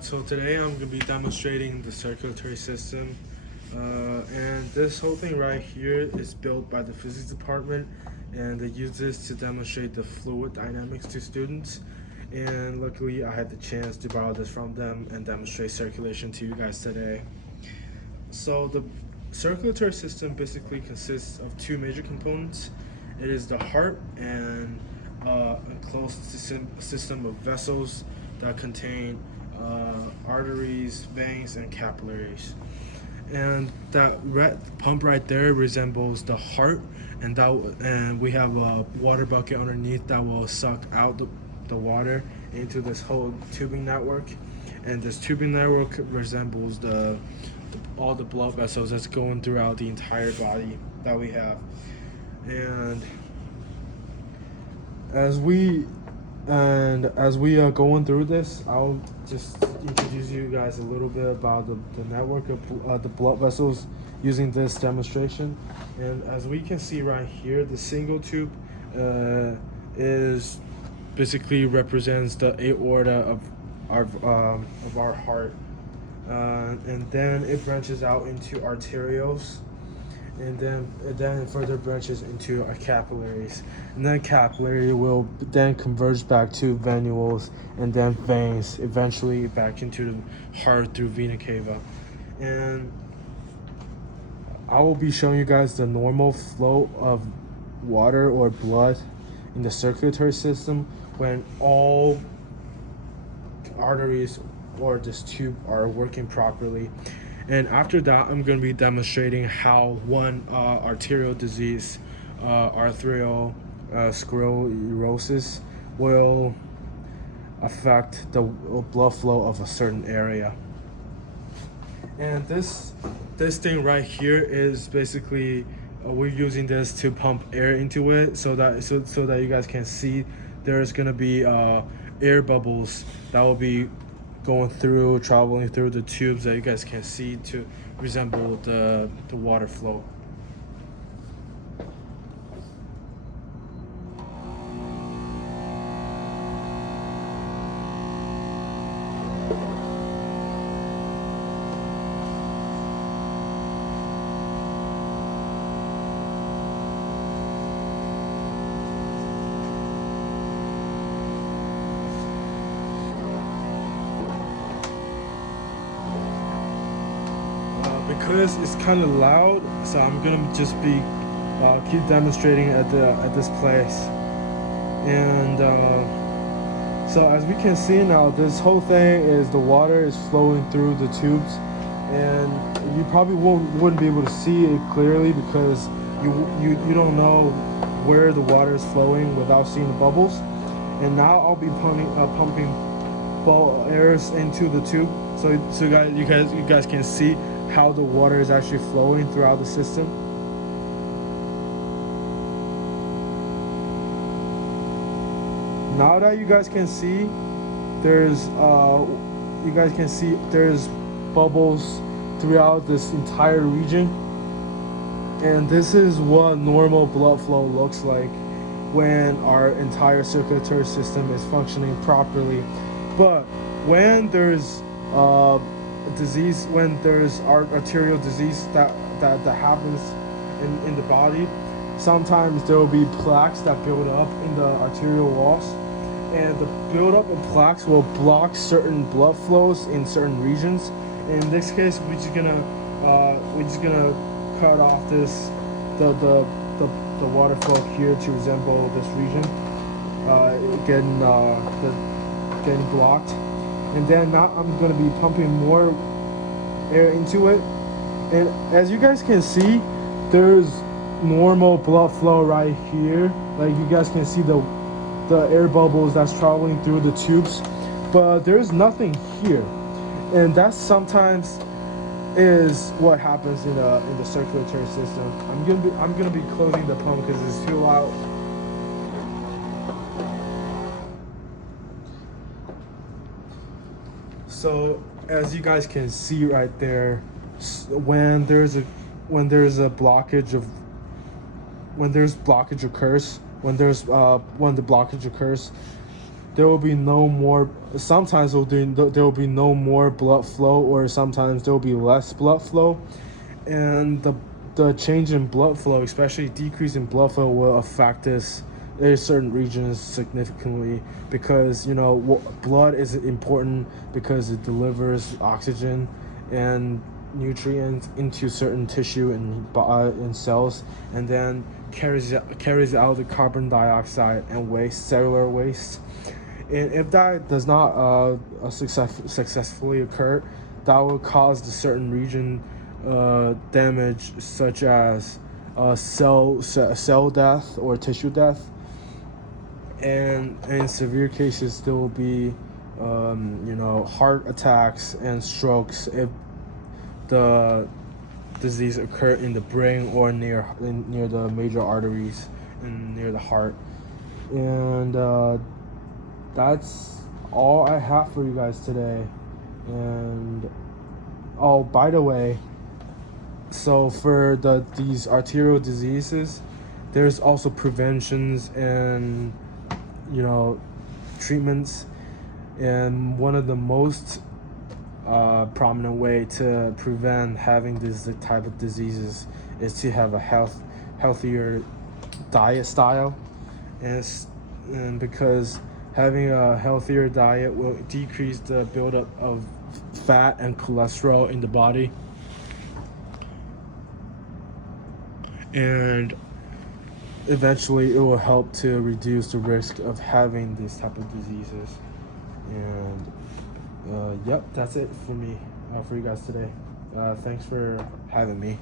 So today I'm going to be demonstrating the circulatory system. And this whole thing right here is built by the physics department, and they use this to demonstrate the fluid dynamics to students. And luckily I had the chance to borrow this from them and demonstrate circulation to you guys today. So the circulatory system basically consists of two major components. It is the heart and enclosed system of vessels that contain arteries, veins, and capillaries. And that red pump right there resembles the heart, and we have a water bucket underneath that will suck out the water into this whole tubing network, and this tubing network resembles all the blood vessels that's going throughout the entire body that we have. And as we are going through this, I'll just introduce you guys a little bit about the network of the blood vessels using this demonstration. And as we can see right here, the single tube is basically represents the aorta of our heart, and then it branches out into arterioles, and then it further branches into our capillaries, and then capillary will then converge back to venules, and then veins, eventually back into the heart through vena cava. And I will be showing you guys the normal flow of water or blood in the circulatory system when all arteries or this tube are working properly. And after that, I'm going to be demonstrating how one arterial disease, atherosclerosis, will affect the blood flow of a certain area. And this thing right here is basically we're using this to pump air into it so that you guys can see there's going to be air bubbles that will be traveling through the tubes that you guys can see to resemble the water flow. Because it's kind of loud, so I'm gonna just be keep demonstrating at this place. And so as we can see now, this whole thing is the water is flowing through the tubes, and you probably wouldn't be able to see it clearly because you don't know where the water is flowing without seeing the bubbles. And now I'll be pumping ball airs into the tube, so you guys can see how the water is actually flowing throughout the system. Now that you guys can see, there's bubbles throughout this entire region, and this is what normal blood flow looks like when our entire circulatory system is functioning properly. But when there's disease, when there's arterial disease that happens in the body, sometimes there will be plaques that build up in the arterial walls, and the buildup of plaques will block certain blood flows in certain regions. In this case, we're just gonna cut off the water flow here to resemble this region getting blocked. And then now I'm going to be pumping more air into it. And as you guys can see, there's normal blood flow right here. Like you guys can see the air bubbles that's traveling through the tubes, but there's nothing here. And that sometimes is what happens in the circulatory system. I'm gonna be closing the pump because it's too loud. So as you guys can see right there, when the blockage occurs, there will be no more. Sometimes there will be no more blood flow, or sometimes there will be less blood flow, and the change in blood flow, especially decrease in blood flow, will affect this in certain regions significantly, because blood is important because it delivers oxygen and nutrients into certain tissue and cells, and then carries out the carbon dioxide and waste, cellular waste. And if that does not successfully occur, that will cause the certain region damage, such as cell death or tissue death. And in severe cases, there will be heart attacks and strokes if the disease occur in the brain or near the major arteries and near the heart. And that's all I have for you guys today. And oh, by the way, so for these arterial diseases, there's also preventions and treatments. And one of the most prominent way to prevent having this type of diseases is to have a healthier diet style, and because having a healthier diet will decrease the buildup of fat and cholesterol in the body, and eventually it will help to reduce the risk of having this type of diseases. And yep, that's it for me, for you guys today. Thanks for having me.